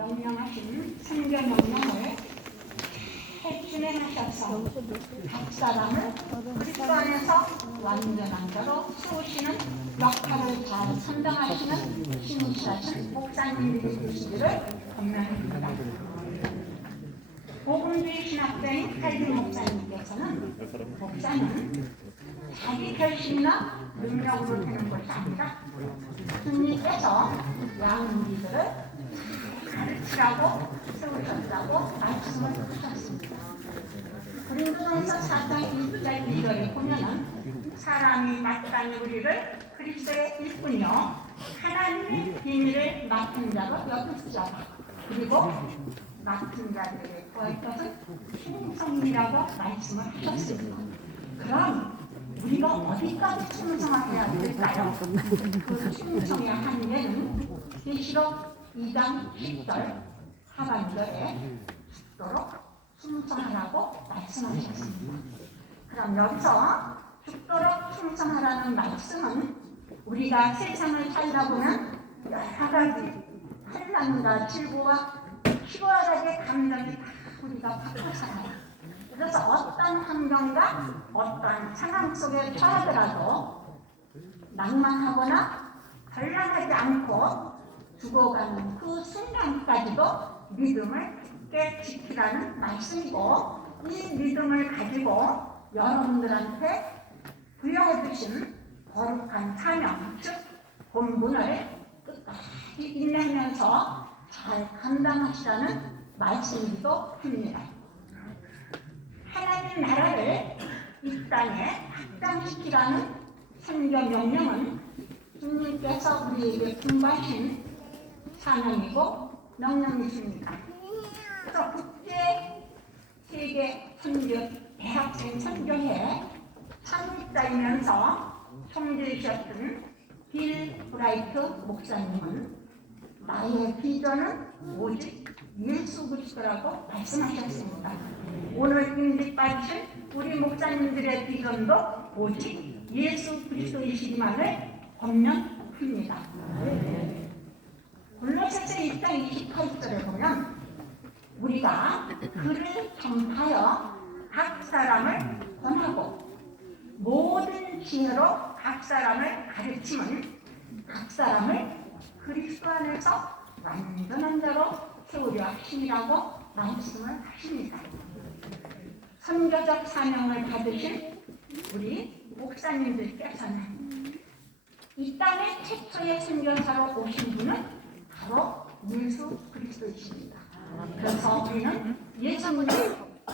명령하신 성경 명령을 실행하셔서 각 사람을 그리스도 안에서 완전한 자로 세우시는 역할을 잘 선정하시는 신실하신 목사님들이 되시기를 권면합니다. 복음주의 신학자인 칼빈 목사님께서는 목사는 자기 결심이나 능력으로 되는 것이 아니라 주님께서 양우리들을 가르치라고 세우셨다고 말씀을 하셨습니다. 고린도전서 4장 1절 2절에 보면은 사람이 마땅히 우리를 그리스도의 일꾼이요 하나님의 비밀을 맡은 자로 여겼자 그리고 맡은 자들에게 것은 충성이라고 말씀을 하셨습니다. 그럼 우리가 어디까지 충성해야 될까요? 그 충성의 한계는 계시록 2장 10절 하반절에 죽도록 충성하라고 말씀하셨습니다. 그럼 여기서 죽도록 충성하라는 말씀은 우리가 세상을 살다 보면 여러 가지 환난과 질고와 희화하게 감정이 다 우리가 바꿔 살아요. 그래서 어떤 환경과 어떤 상황 속에 처하더라도 낭만하거나 결란하지 않고 죽어가는 그 순간까지도 믿음을 굳게 지키라는 말씀이고 이 믿음을 가지고 여러분들한테 부여해 주신 거룩한 사명, 즉 본분을 끝까지 인내하면서 잘 감당하시라는 말씀이기도 합니다. 하나님 나라를 이 땅에 확장시키라는 성경 명령은 주님께서 우리에게 분바신 사명이고 명령이십니다. 그래서 국제 세계 선교 대학생 선교회 창립자이면서 총재이셨던 빌 브라이트 목사님은 나의 비전은 오직 예수 그리스도라고 말씀하셨습니다. 오늘 임직 받으신 우리 목사님들의 비전도 오직 예수 그리스도이시기만을 권면합니다. 골로새서 1장 28절에 보면 우리가 그를 전파하여 각 사람을 권하고 모든 지혜로 각 사람을 가르치면 각 사람을 그리스도 안에서 완전한 자로 세우려 하심이라고 말씀을 하십니다. 선교적 사명을 받으신 우리 목사님들께서는 이 땅의 최초의 선교사로 오신 분은 바로 예수 그리스도이십니다. 그래서 우리는 예수님의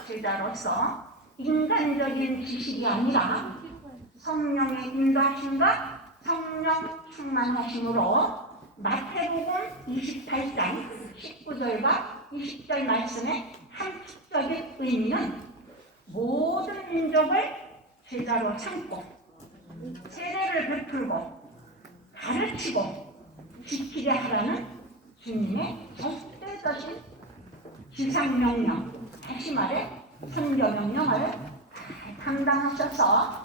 제자로서 인간적인 지식이 아니라 성령의 인도하심과 성령 충만하심으로 마태복음 28장 19절과 20절 말씀의 함축적인 의미는 모든 민족을 제자로 삼고 세례를 베풀고 가르치고 지키게 하라는 주님의 절대적인 지상명령, 다시 말해 선교명령을 감당하셔서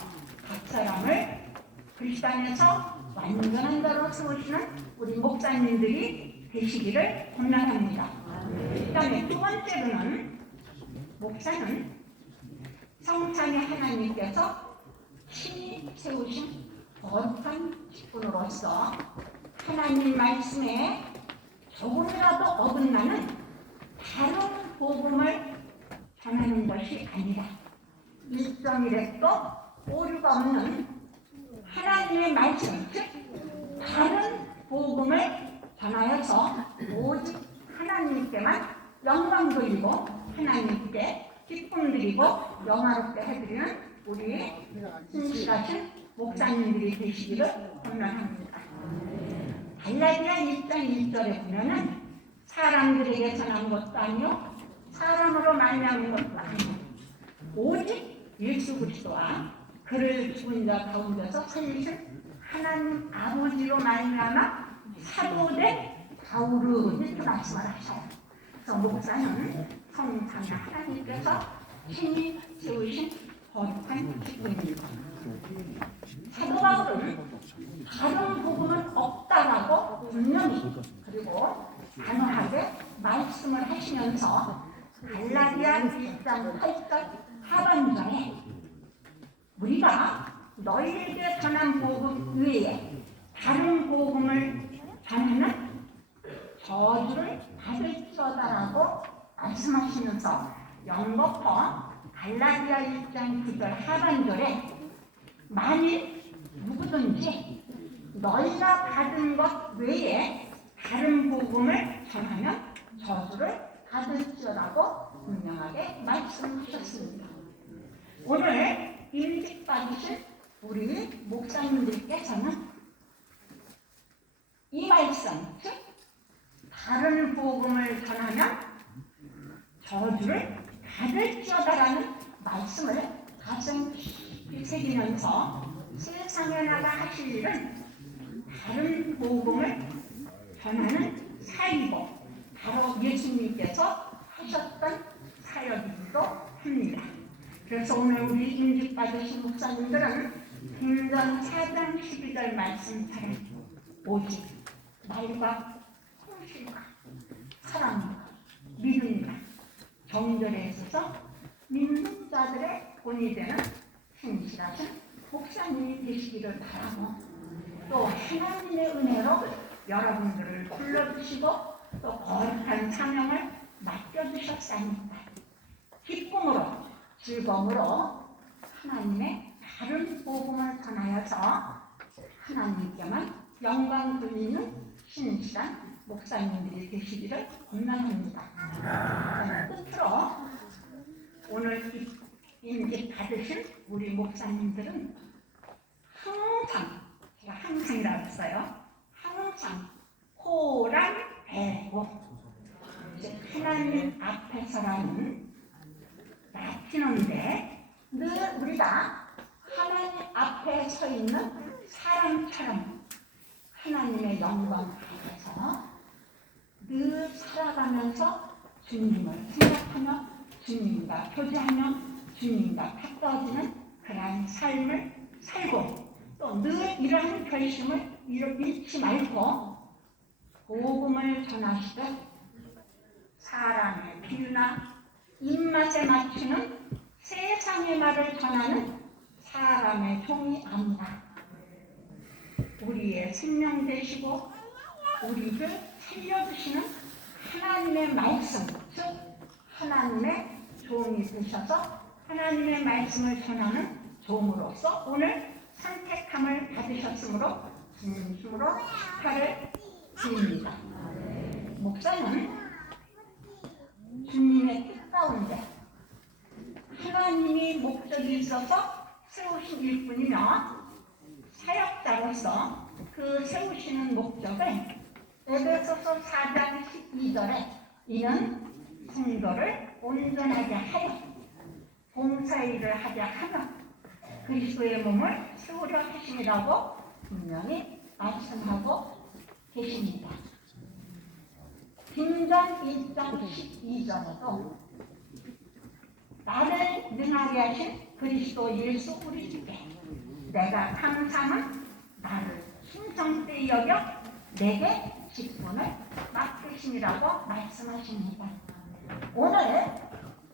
각 사람을 그리스도 안에서 완전한 자로 세우시는 우리 목사님들이 되시기를 권면합니다. 그 다음에 두 번째로는 목사는 성찬의 하나님께서 친히 세우신 거룩한 직분으로서 하나님 말씀에 조금이라도 어긋나는 다른 복음을 전하는 것이 아니라 일정일에도 오류가 없는 하나님의 말씀, 즉 다른 복음을 전하여서 오직 하나님께만 영광 돌리고 하나님께 기쁨 드리고 영화롭게 해드리는 우리 신실하신 목사님들이 되시기를 권면합니다. 갈라디아 1장 1절에 보면은 사람들에게 전한 것도 아니요 사람으로 말미암은 것도 아니요 오직 예수 그리스도와 그를 죽은 자 가운데서 살리신 하나님 아버지로 말미암아 사도된 바울은 이렇게 말씀을 하셔요. 그래서 목사는 성삼위 하나님께서 힘이 직분입니다. 사도 바울은 다른 복음은 없다라고 분명히 그리고 단호하게 말씀을 하시면서 갈라디아 1장 8절 하반절에 우리가 너희에게 전한 복음 외에 다른 복음을 전하는 저주를 받을지어다라고 말씀하시면서 영법터 갈라디아 1장 9절 하반절에 만일 누구든지 너희가 받은 것 외에 다른 복음을 전하면 저주를 받을지어라고 분명하게 말씀하셨습니다. 오늘 일찍 받으신 우리 목사님들께서는 이 말씀, 즉 다른 복음을 전하면 저주를 받을지어다라는 말씀을 가슴 깊이 새기면서 세상에 나가 하실 일은 다른 복음을 전하는 사이고 바로 예수님께서 하셨던 사역이기도 합니다. 그래서 오늘 우리 임직 받으신 목사님들은 김전 4장 12절 말씀처럼 오직 말과 현실과 사랑과 믿음과 정절에 있어서 믿는 자들의 본이 되는 신실하신 목사님이 되시기를 바라고 또 하나님의 은혜로 여러분들을 불러주시고 또 거룩한 사명을 맡겨주셨사니까 기쁨으로 즐거움으로 하나님의 다른 복음을 전하여서 하나님께만 영광 돌리는 신실한 목사님들이 되시기를 권면합니다. 저는 끝으로 오늘 임직 받으신 우리 목사님들은 항상 제가 항상이라고 했어요. 항상 호랑 배고 즉 하나님 앞에서라는 라틴어인데 늘 우리가 하나님 앞에 서 있는 사람처럼 하나님의 영광 앞에서 늘 살아가면서 주님을 생각하며 주님과 교제하며 주님과 가까워지는 그러한 삶을 살고 또 늘 이러한 결심을 잃지 말고 복음을 전하시되 사람의 비유나 입맛에 맞추는 세상의 말을 전하는 사람의 종이 아니라 우리의 생명 되시고 우리를 살려주시는 하나님의 말씀, 즉 하나님의 종이 되셔서 하나님의 말씀을 전하는 종으로서 오늘 선택함을 받으셨으므로 진심으로 축하를 드립니다. 목사는 주님의 뜻 가운데 하나님이 목적이 있어서 세우신 일뿐이며 사역자로서 그 세우시는 목적을 에베소서 4장 12절에 이는 성도를 온전하게 하여 봉사일을 하게 하며 그리스도의 몸을 세우려 하심이라고 분명히 말씀하고 계십니다. 김전 1장 12절에도 나를 능하게 하신 그리스도 예수 우리 주께 내가 감사함은 나를 신성되이 여겨 내게 직분을 맡기심이라고 말씀하십니다. 오늘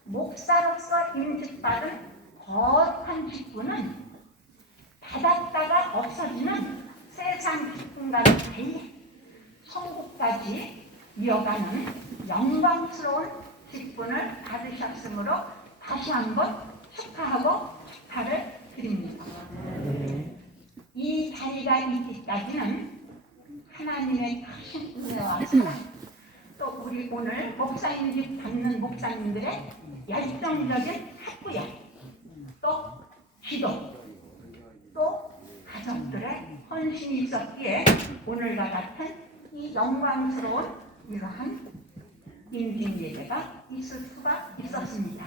목사로서 임직받은 거룩한 직분은 받았다가 없어지는 세상 직분과는 달리 천국까지 이어가는 영광스러운 직분을 받으셨으므로 다시 한번 축하하고 축하를 드립니다. 이 자리가 있기까지는 하나님의 크신 은혜와 사랑 또 우리 오늘 목사님들 받는 목사님들의 열정적인 학구에 또 기도 또 가족들의 헌신이 있었기에 오늘과 같은 이 영광스러운 이러한 인생 예배가 있을 수가 있었습니다.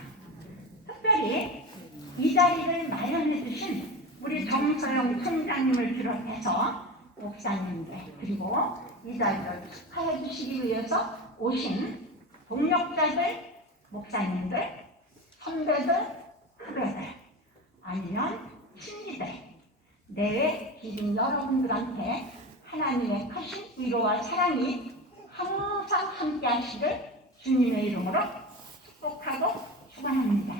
특별히 이 자리를 마련해 주신 우리 정서영 총장님을 비롯해서 목사님들 그리고 이 자리를 축하해 주시기 위해서 오신 동력자들, 목사님들, 선배들, 후배들 아니면 친지들 내외 계신 여러분들한테 하나님의 크신 위로와 사랑이 항상 함께 하시길 주님의 이름으로 축복하고 축원합니다.